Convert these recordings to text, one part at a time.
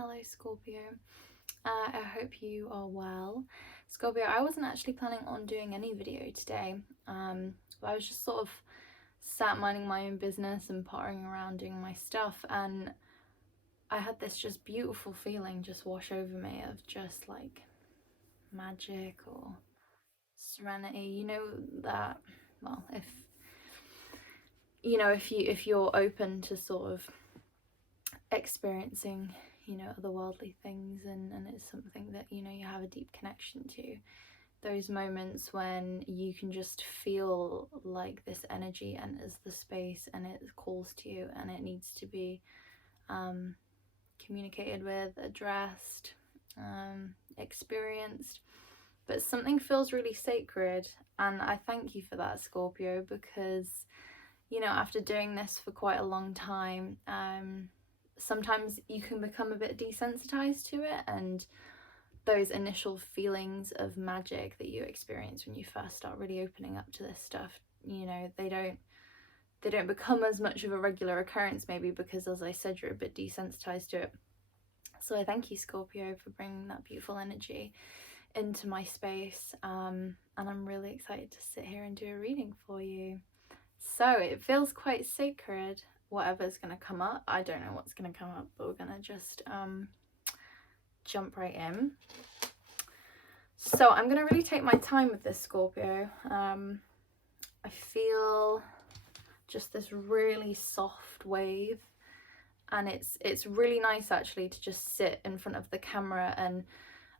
Hello Scorpio, I hope you are well. Scorpio, I wasn't actually planning on doing any video today. I was just sort of sat minding my own business and pottering around doing my stuff, and I had this just beautiful feeling just wash over me of just like magic or serenity. You know that, well, if you're open to sort of experiencing otherworldly things, and it's something that you have a deep connection to, those moments when you can just feel like this energy enters the space and it calls to you and it needs to be communicated with, addressed, experienced, but something feels really sacred. And I thank you for that, Scorpio, because after doing this for quite a long time, sometimes you can become a bit desensitized to it, and those initial feelings of magic that you experience when you first start really opening up to this stuff, they don't become as much of a regular occurrence, maybe because, as I said, you're a bit desensitized to it. So I thank you, Scorpio, for bringing that beautiful energy into my space, and I'm really excited to sit here and do a reading for you. So it feels quite sacred, whatever's going to come up. I don't know what's going to come up, but we're going to just jump right in. So I'm going to really take my time with this, Scorpio. I feel just this really soft wave, and it's really nice actually to just sit in front of the camera and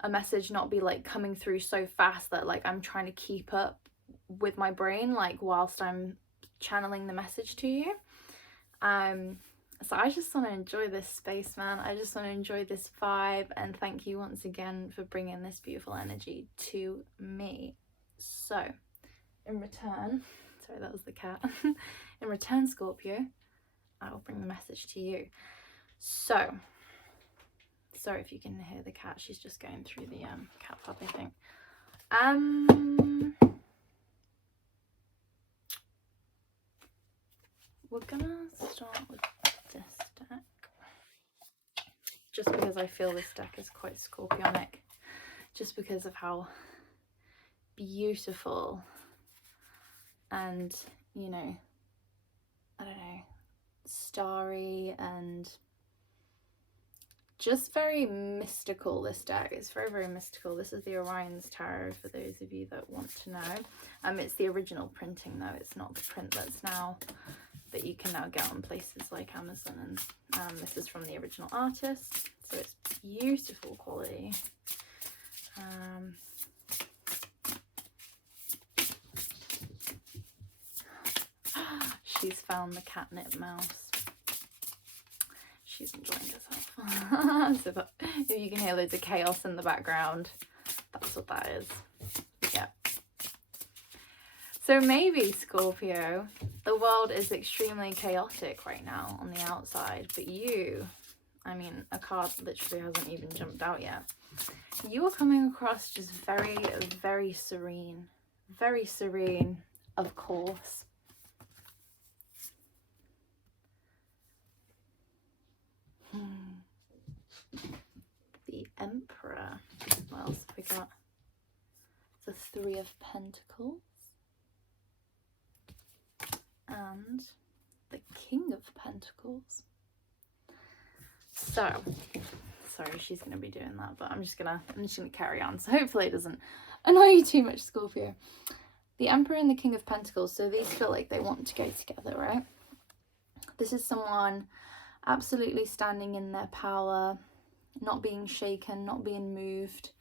a message not be like coming through so fast that like I'm trying to keep up with my brain like whilst I'm channeling the message to you. So I just want to enjoy this space, man. I just want to enjoy this vibe, and thank you once again for bringing this beautiful energy to me. So in return, sorry, that was the cat. In return, Scorpio, I will bring the message to you. So sorry if you can hear the cat, she's just going through the cat pub, I think. We're gonna start with this deck, just because I feel this deck is quite scorpionic, just because of how beautiful and, I don't know, starry and just very mystical this deck is. Very, very mystical. This is the Orion's Tarot, for those of you that want to know. It's the original printing though, it's not the print that you can now get on places like Amazon, and this is from the original artist, so it's beautiful quality. She's found the catnip mouse. She's enjoying herself. So that, if you can hear loads of chaos in the background, that's what that is. Yeah. So maybe, Scorpio, the world is extremely chaotic right now on the outside, but you, a card literally hasn't even jumped out yet. You are coming across just very, very serene. Very serene, of course. The Emperor. What else have we got? The Three of Pentacles. And the King of Pentacles. So, sorry, she's going to be doing that, but I'm just gonna carry on. So hopefully it doesn't annoy you too much, Scorpio. The Emperor and the King of Pentacles. So these feel like they want to go together, right? This is someone absolutely standing in their power, not being shaken, not being moved,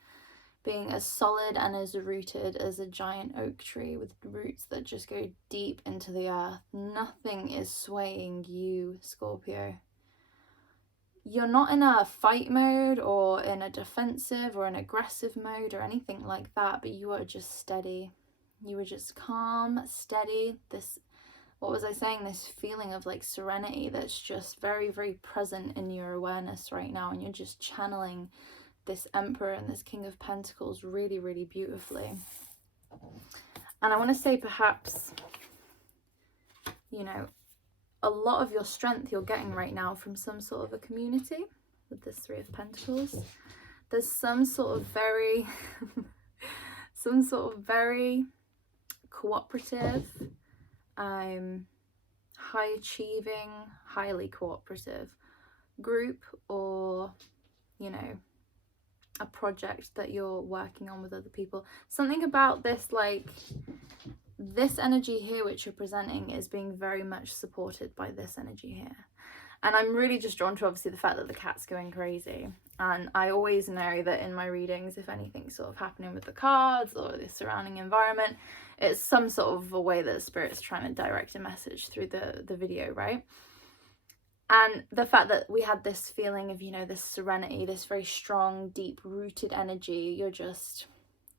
being as solid and as rooted as a giant oak tree with roots that just go deep into the earth. Nothing is swaying you, Scorpio. You're not in a fight mode or in a defensive or an aggressive mode or anything like that, but you are just steady. You are just calm, steady. This, what was I saying? This feeling of like serenity that's just very, very present in your awareness right now, and you're just channeling this Emperor and this King of Pentacles really, really beautifully. And I want to say, perhaps, a lot of your strength you're getting right now from some sort of a community. with this Three of Pentacles. There's some sort of very some sort of very cooperative, high achieving, highly cooperative group, or, you know, a project that you're working on with other people. Something about this, like, this energy here which you're presenting is being very much supported by this energy here. And I'm really just drawn to, obviously, the fact that the cat's going crazy. And I always know that in my readings, if anything's sort of happening with the cards or the surrounding environment, it's some sort of a way that Spirit's trying to direct a message through the video, right? And the fact that we had this feeling of, you know, this serenity, this very strong, deep-rooted energy, you're just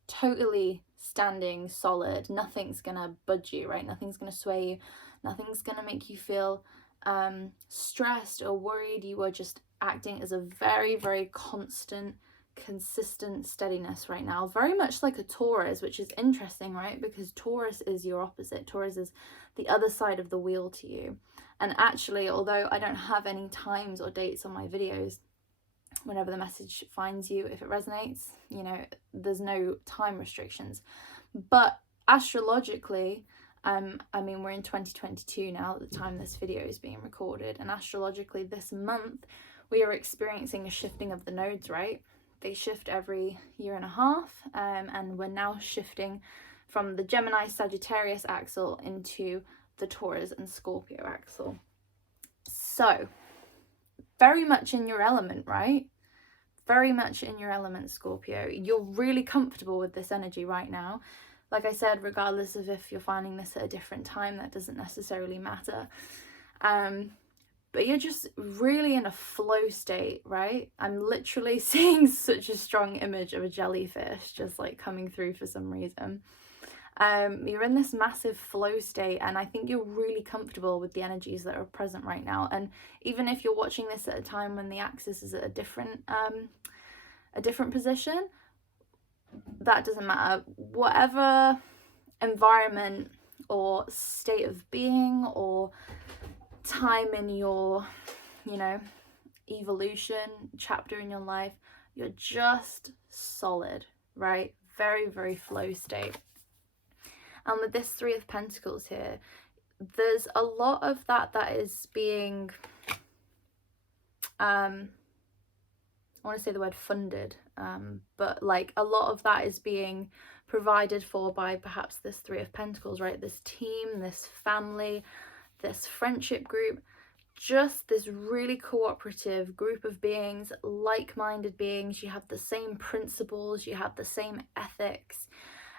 totally standing solid. Nothing's gonna budge you, right? Nothing's gonna sway you. Nothing's gonna make you feel stressed or worried. You are just acting as a very, very constant, consistent steadiness right now, very much like a Taurus, which is interesting, right? Because Taurus is your opposite. Taurus is the other side of the wheel to you. And actually, although I don't have any times or dates on my videos, whenever the message finds you, if it resonates, you know, there's no time restrictions. But astrologically, I mean, we're in 2022 now at the time this video is being recorded, and astrologically this month we are experiencing a shifting of the nodes, right? They shift every year and a half, and we're now shifting from the Gemini Sagittarius axle into the Taurus and Scorpio axle. So very much in your element, right? Very much in your element, Scorpio. You're really comfortable with this energy right now. Like I said, regardless of if you're finding this at a different time, that doesn't necessarily matter. But you're just really in a flow state, right? I'm literally seeing such a strong image of a jellyfish just like coming through for some reason. You're in this massive flow state, and I think you're really comfortable with the energies that are present right now. And even if you're watching this at a time when the axis is at a different position, that doesn't matter. Whatever environment or state of being or time in your, you know, evolution chapter in your life, you're just solid, right? Very, very flow state. And with this Three of Pentacles here, there's a lot of that is being, I want to say the word funded, but like a lot of that is being provided for by perhaps this Three of Pentacles, right? This team, this family, this friendship group, just this really cooperative group of beings, like-minded beings. You have the same principles, you have the same ethics,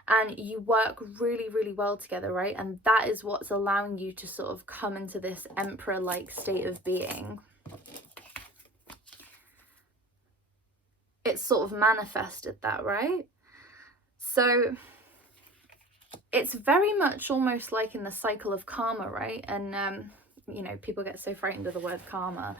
and you work really, really well together, right? And that is what's allowing you to sort of come into this emperor-like state of being. It's sort of manifested that, right? So it's very much almost like in the cycle of karma, right? And you know, people get so frightened of the word karma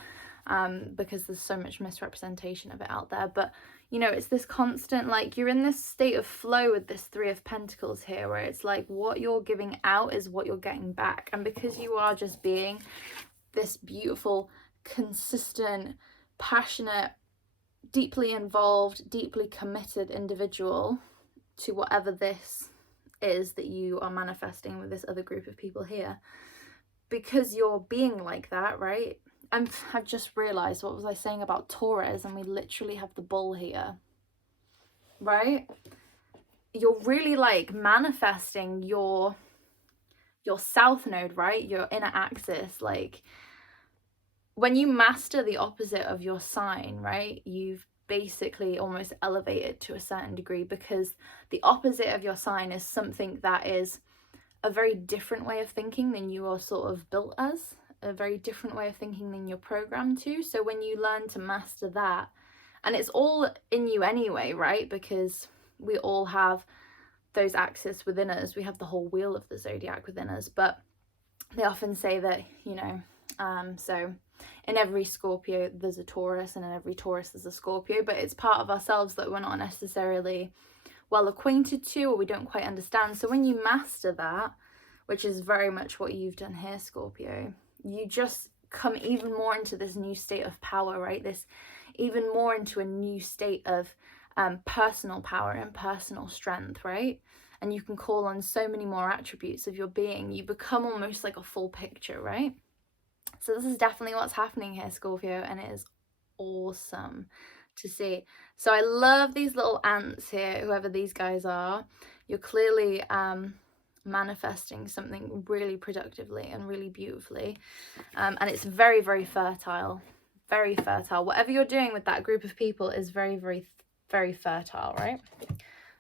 because there's so much misrepresentation of it out there. But you know, it's this constant, like, you're in this state of flow with this Three of Pentacles here, where it's like what you're giving out is what you're getting back. And because you are just being this beautiful, consistent, passionate, deeply involved, deeply committed individual to whatever this is that you are manifesting with this other group of people here, because you're being like that, right? I've just realized, what was I saying about Taurus? And we literally have the bull here, right? You're really like manifesting your south node, right? Your inner axis. Like when you master the opposite of your sign, right? You've basically almost elevated to a certain degree, because the opposite of your sign is something that is a very different way of thinking than you are sort of built as, a very different way of thinking than you're programmed to. So when you learn to master that, and it's all in you anyway, right? Because we all have those axes within us. We have the whole wheel of the zodiac within us. But they often say that, you know, so in every Scorpio there's a Taurus, and in every Taurus there's a Scorpio, but it's part of ourselves that we're not necessarily well acquainted to, or we don't quite understand. So when you master that, which is very much what you've done here, Scorpio, you just come even more into this new state of power, right? This even more into a new state of personal power and personal strength, right? And you can call on so many more attributes of your being. You become almost like a full picture, right? So this is definitely what's happening here, Scorpio, and it is awesome to see. So I love these little ants here, whoever these guys are. You're clearly manifesting something really productively and really beautifully, and it's very, very fertile. Very fertile. Whatever you're doing with that group of people is very, very, very fertile, right?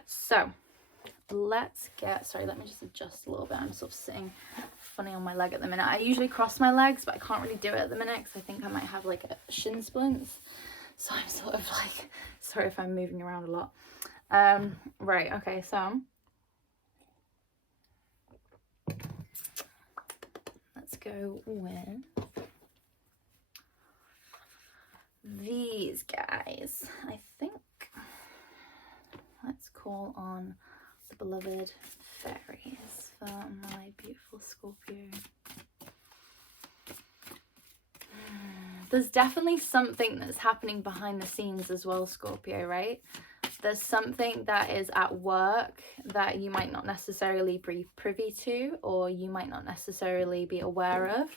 So let's get, sorry, let me just adjust a little bit. I'm sort of sitting funny on my leg at the minute. I usually cross my legs, but I can't really do it at the minute because I think I might have like a shin splints. So I'm sort of like, sorry if I'm moving around a lot. Right, okay, so let's go with these guys. I think let's call on the beloved fairies for my beautiful Scorpio. There's definitely something that's happening behind the scenes as well, Scorpio, right? There's something that is at work that you might not necessarily be privy to, or you might not necessarily be aware of.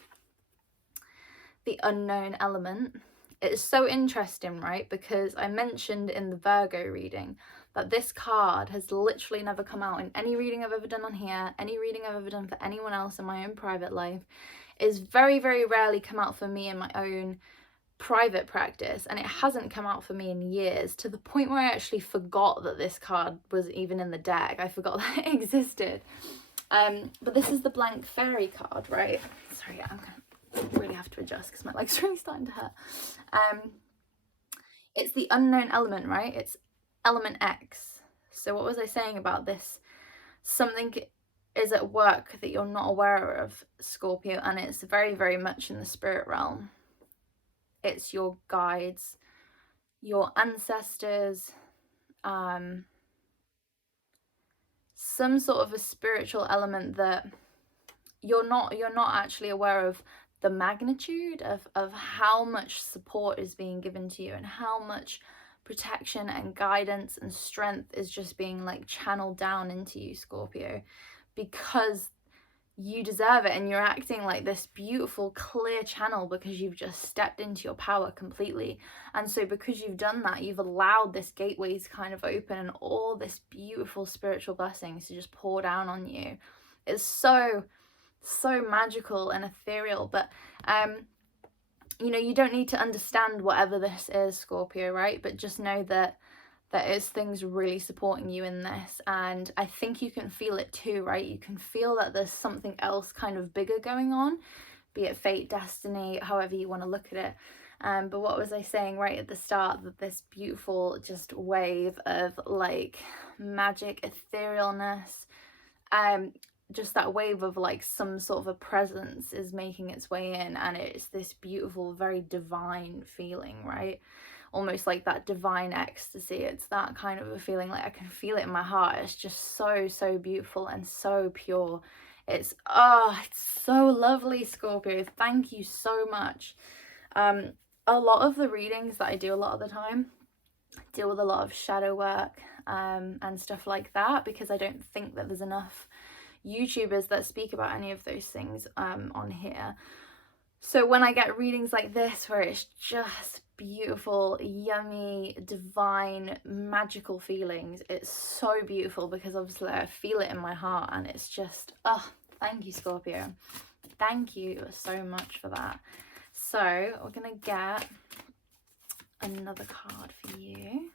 The unknown element. It's so interesting, right? Because I mentioned in the Virgo reading that this card has literally never come out in any reading I've ever done on here, any reading I've ever done for anyone else in my own private life. Is very, very rarely come out for me in my own private practice, and it hasn't come out for me in years, to the point where I actually forgot that this card was even in the deck. I forgot that it existed. But this is the blank fairy card, right? Sorry, I'm gonna really have to adjust because my leg's really starting to hurt. It's the unknown element, right? It's element X. So what was I saying about this? Something is at work that you're not aware of, Scorpio, and it's very, very much in the spirit realm. It's your guides, your ancestors, some sort of a spiritual element that you're not actually aware of the magnitude of how much support is being given to you and how much protection and guidance and strength is just being like channeled down into you, Scorpio, because you deserve it and you're acting like this beautiful clear channel because you've just stepped into your power completely. And so because you've done that, you've allowed this gateway to kind of open and all this beautiful spiritual blessings to just pour down on you. It's so magical and ethereal. But you know, you don't need to understand whatever this is, Scorpio, right? But just know that there is things really supporting you in this, and I think you can feel it too, right? You can feel that there's something else kind of bigger going on, be it fate, destiny, however you want to look at it. But what was I saying right at the start? That this beautiful just wave of like magic, etherealness, just that wave of like some sort of a presence is making its way in, and it's this beautiful, very divine feeling, right? Almost like that divine ecstasy. It's that kind of a feeling, like I can feel it in my heart. It's just so beautiful and so pure. It's so lovely, Scorpio. Thank you so much. A lot of the readings that I do a lot of the time deal with a lot of shadow work and stuff like that, because I don't think that there's enough YouTubers that speak about any of those things on here. So when I get readings like this where it's just beautiful, yummy, divine, magical feelings, it's so beautiful because obviously I feel it in my heart, and it's just, thank you, Scorpio. Thank you so much for that. So we're gonna get another card for you.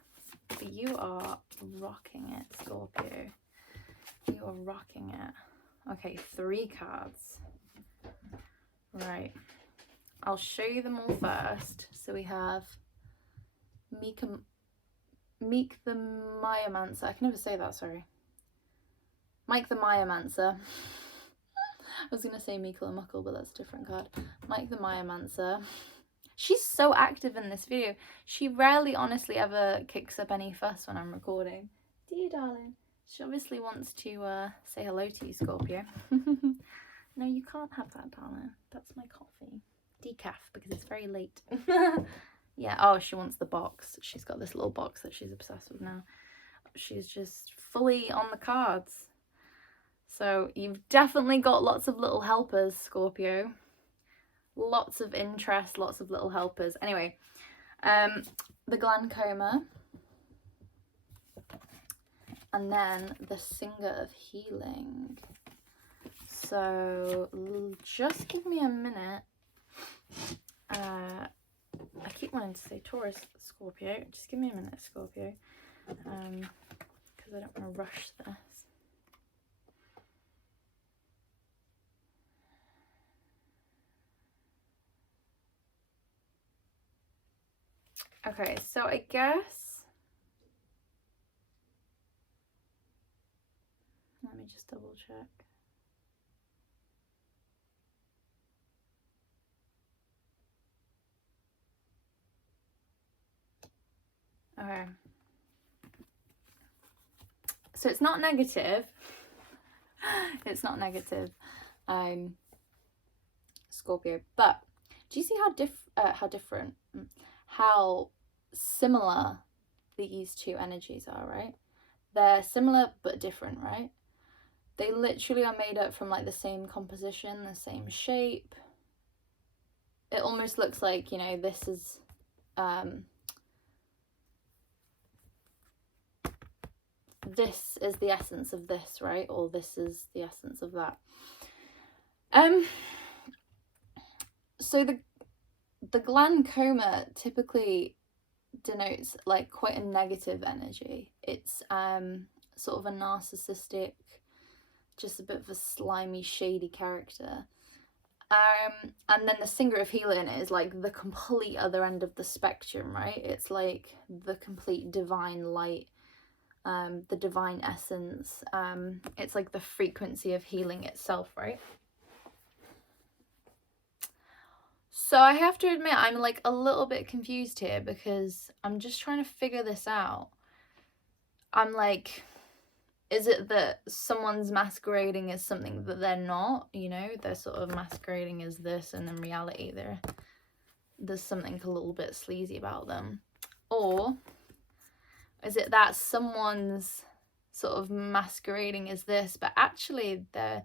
You are rocking it, Scorpio. You are rocking it. Okay, 3 cards. Right. I'll show you them all first. So we have Meek the Mayamancer. I can never say that, sorry. Mike the Mayamancer. I was going to say Meekle and Muckle, but that's a different card. Mike the Mayamancer. She's so active in this video. She rarely honestly ever kicks up any fuss when I'm recording. Do you, darling? She obviously wants to say hello to you, Scorpio. No, you can't have that, darling. That's my coffee. Decaf, because it's very late. Yeah, oh, she wants the box. She's got this little box that she's obsessed with now. She's just fully on the cards. So you've definitely got lots of little helpers, Scorpio. Lots of interest, lots of little helpers. Anyway, the glaucoma. And then the Singer of Healing. So just give me a minute. I keep wanting to say Taurus, Scorpio. Just give me a minute, Scorpio. Because I don't want to rush this. Okay, so I guess... Let me just double check. Okay. So it's not negative. It's not negative, Scorpio. But do you see how similar these two energies are, right? They're similar but different, right? They literally are made up from like the same composition, the same shape. It almost looks like, you know, this is this is the essence of this, right? Or this is the essence of that. So the glaucoma typically denotes like quite a negative energy. It's sort of a narcissistic, just a bit of a slimy, shady character. And then the Singer of Healing is like the complete other end of the spectrum, right? It's like the complete divine light, the divine essence. It's like the frequency of healing itself, right? So I have to admit, I'm like a little bit confused here because I'm just trying to figure this out. I'm like, is it that someone's masquerading as something that they're not? You know, they're sort of masquerading as this, and in reality there's something a little bit sleazy about them. Or is it that someone's sort of masquerading as this, but actually they're...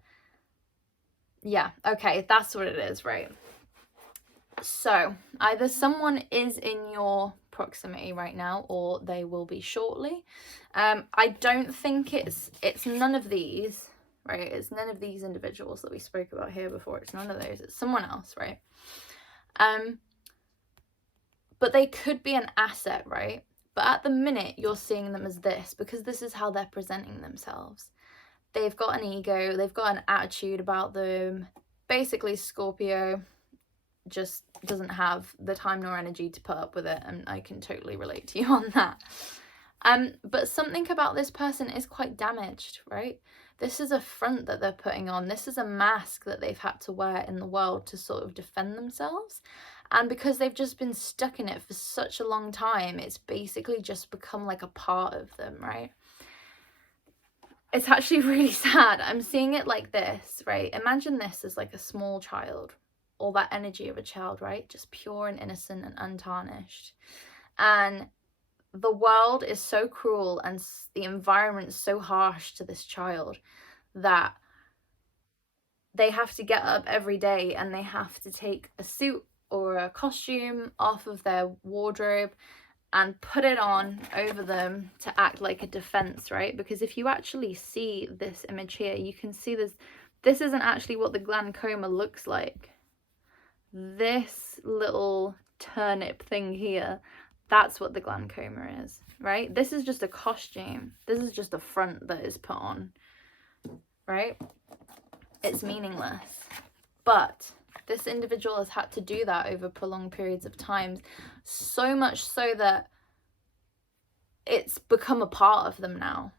Yeah, okay, that's what it is, right? So either someone is in your proximity right now, or they will be shortly. I don't think it's none of these, right? It's none of these individuals that we spoke about here before. It's none of those. It's someone else, right? But they could be an asset, right? But at the minute, you're seeing them as this because this is how they're presenting themselves. They've got an ego. They've got an attitude about them. Basically, Scorpio just doesn't have the time nor energy to put up with it, and I can totally relate to you on that. But something about this person is quite damaged, right? This is a front that they're putting on. This is a mask that they've had to wear in the world to sort of defend themselves. And because they've just been stuck in it for such a long time, it's basically just become like a part of them, right? It's actually really sad. I'm seeing it like this, right? Imagine this as like a small child, all that energy of a child, right? Just pure and innocent and untarnished. And the world is so cruel and the environment is so harsh to this child that they have to get up every day and they have to take a suit or a costume off of their wardrobe and put it on over them to act like a defense, right? Because if you actually see this image here, you can see this isn't actually what the glaucoma looks like. This little turnip thing here, that's what the glaucoma is, right? This is just a costume. This is just a front that is put on, right? It's meaningless. But this individual has had to do that over prolonged periods of time, so much so that it's become a part of them now.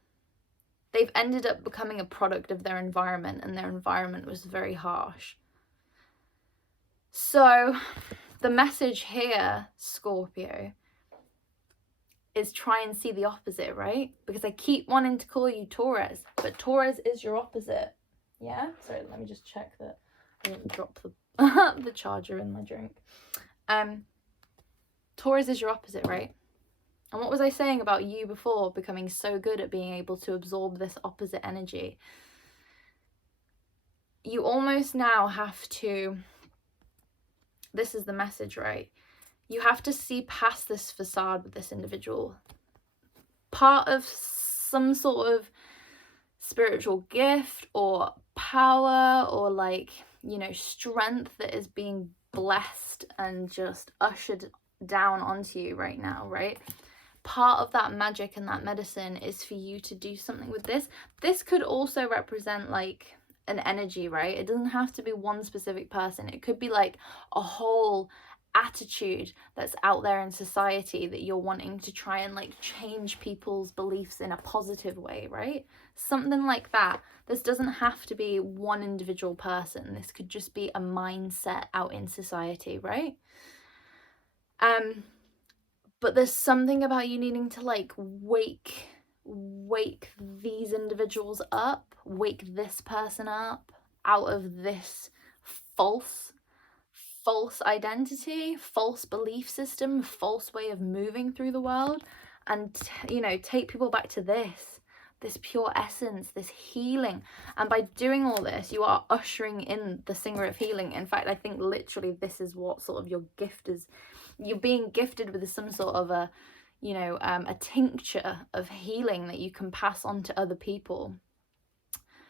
They've ended up becoming a product of their environment, and their environment was very harsh. So the message here, Scorpio, is try and see the opposite, right? Because I keep wanting to call you Taurus, but Taurus is your opposite. Yeah? Sorry, let me just check that I didn't drop the the charger in my drink. Taurus is your opposite, right? And what was I saying about you before becoming so good at being able to absorb this opposite energy? You almost now have to, this is the message, right? You have to see past this facade with this individual. Part of some sort of spiritual gift or power or like, you know, strength that is being blessed and just ushered down onto you right now, right? Part of that magic and that medicine is for you to do something with this. This could also represent like an energy, right? It doesn't have to be one specific person. It could be like a whole attitude that's out there in society that you're wanting to try and like change people's beliefs in a positive way, right? Something like that. This doesn't have to be one individual person. This could just be a mindset out in society, right? But there's something about you needing to like wake these individuals up, wake this person up out of this false identity, false belief system, false way of moving through the world, and you know, take people back to this pure essence, this healing. And by doing all this, you are ushering in the singer of healing. In fact, I think literally this is what sort of your gift is. You're being gifted with some sort of a, you know, a tincture of healing that you can pass on to other people.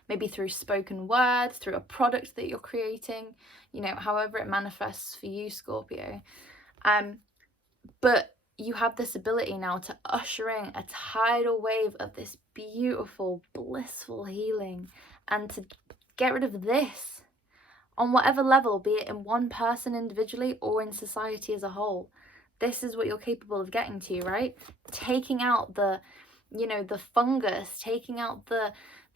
Maybe through spoken word, through a product that you're creating, you know, however it manifests for you, Scorpio. But you have this ability now to usher in a tidal wave of this beautiful, blissful healing, and to get rid of this on whatever level, be it in one person individually or in society as a whole. This is what you're capable of getting to, right? Taking out the, you know, the fungus, taking out the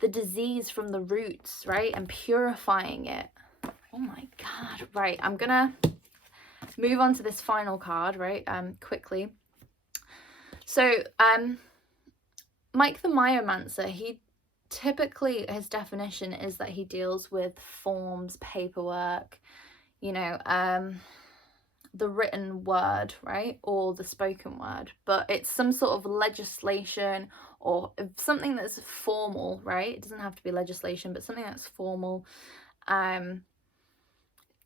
disease from the roots, right? And purifying it. Oh my God. Right, I'm gonna move on to this final card, right? Quickly. So, Mike the Myomancer, he typically, his definition is that he deals with forms, paperwork, you know, the written word, right? Or the spoken word, but it's some sort of legislation or something that's formal, right? It doesn't have to be legislation, but something that's formal.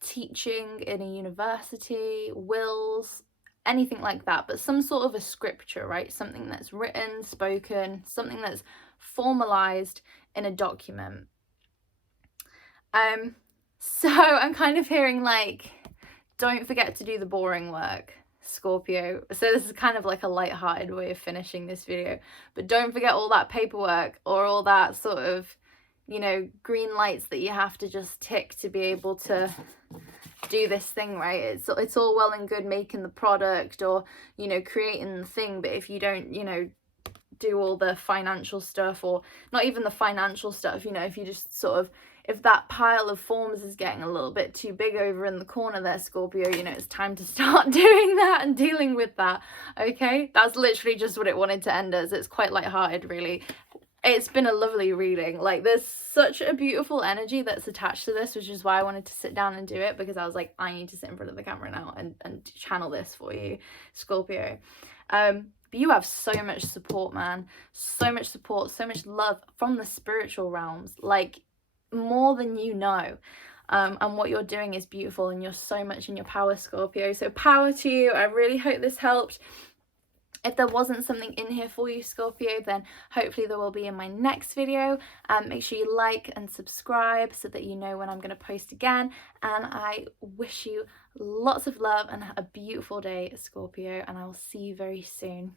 Teaching in a university, wills, anything like that, but some sort of a scripture, right? Something that's written, spoken, something that's formalized in a document. So I'm kind of hearing like, don't forget to do the boring work, Scorpio. So this is kind of like a light-hearted way of finishing this video, but don't forget all that paperwork or all that sort of, you know, green lights that you have to just tick to be able to do this thing, right? It's all well and good making the product or, you know, creating the thing, but if you don't, you know, do all the financial stuff, or not even the financial stuff, you know, if you just sort of, if that pile of forms is getting a little bit too big over in the corner there, Scorpio, you know, it's time to start doing that and dealing with that, okay? That's literally just what it wanted to end as. It's quite lighthearted, really. It's been a lovely reading. Like, there's such a beautiful energy that's attached to this, which is why I wanted to sit down and do it, because I was like, I need to sit in front of the camera now and channel this for you, Scorpio. But you have so much support, man. So much support, so much love from the spiritual realms, like more than you know. And what you're doing is beautiful, and you're so much in your power, Scorpio. So power to you. I really hope this helped. If there wasn't something in here for you, Scorpio, then hopefully there will be in my next video. Make sure you like and subscribe so that you know when I'm going to post again. And I wish you lots of love and a beautiful day, Scorpio, and I will see you very soon.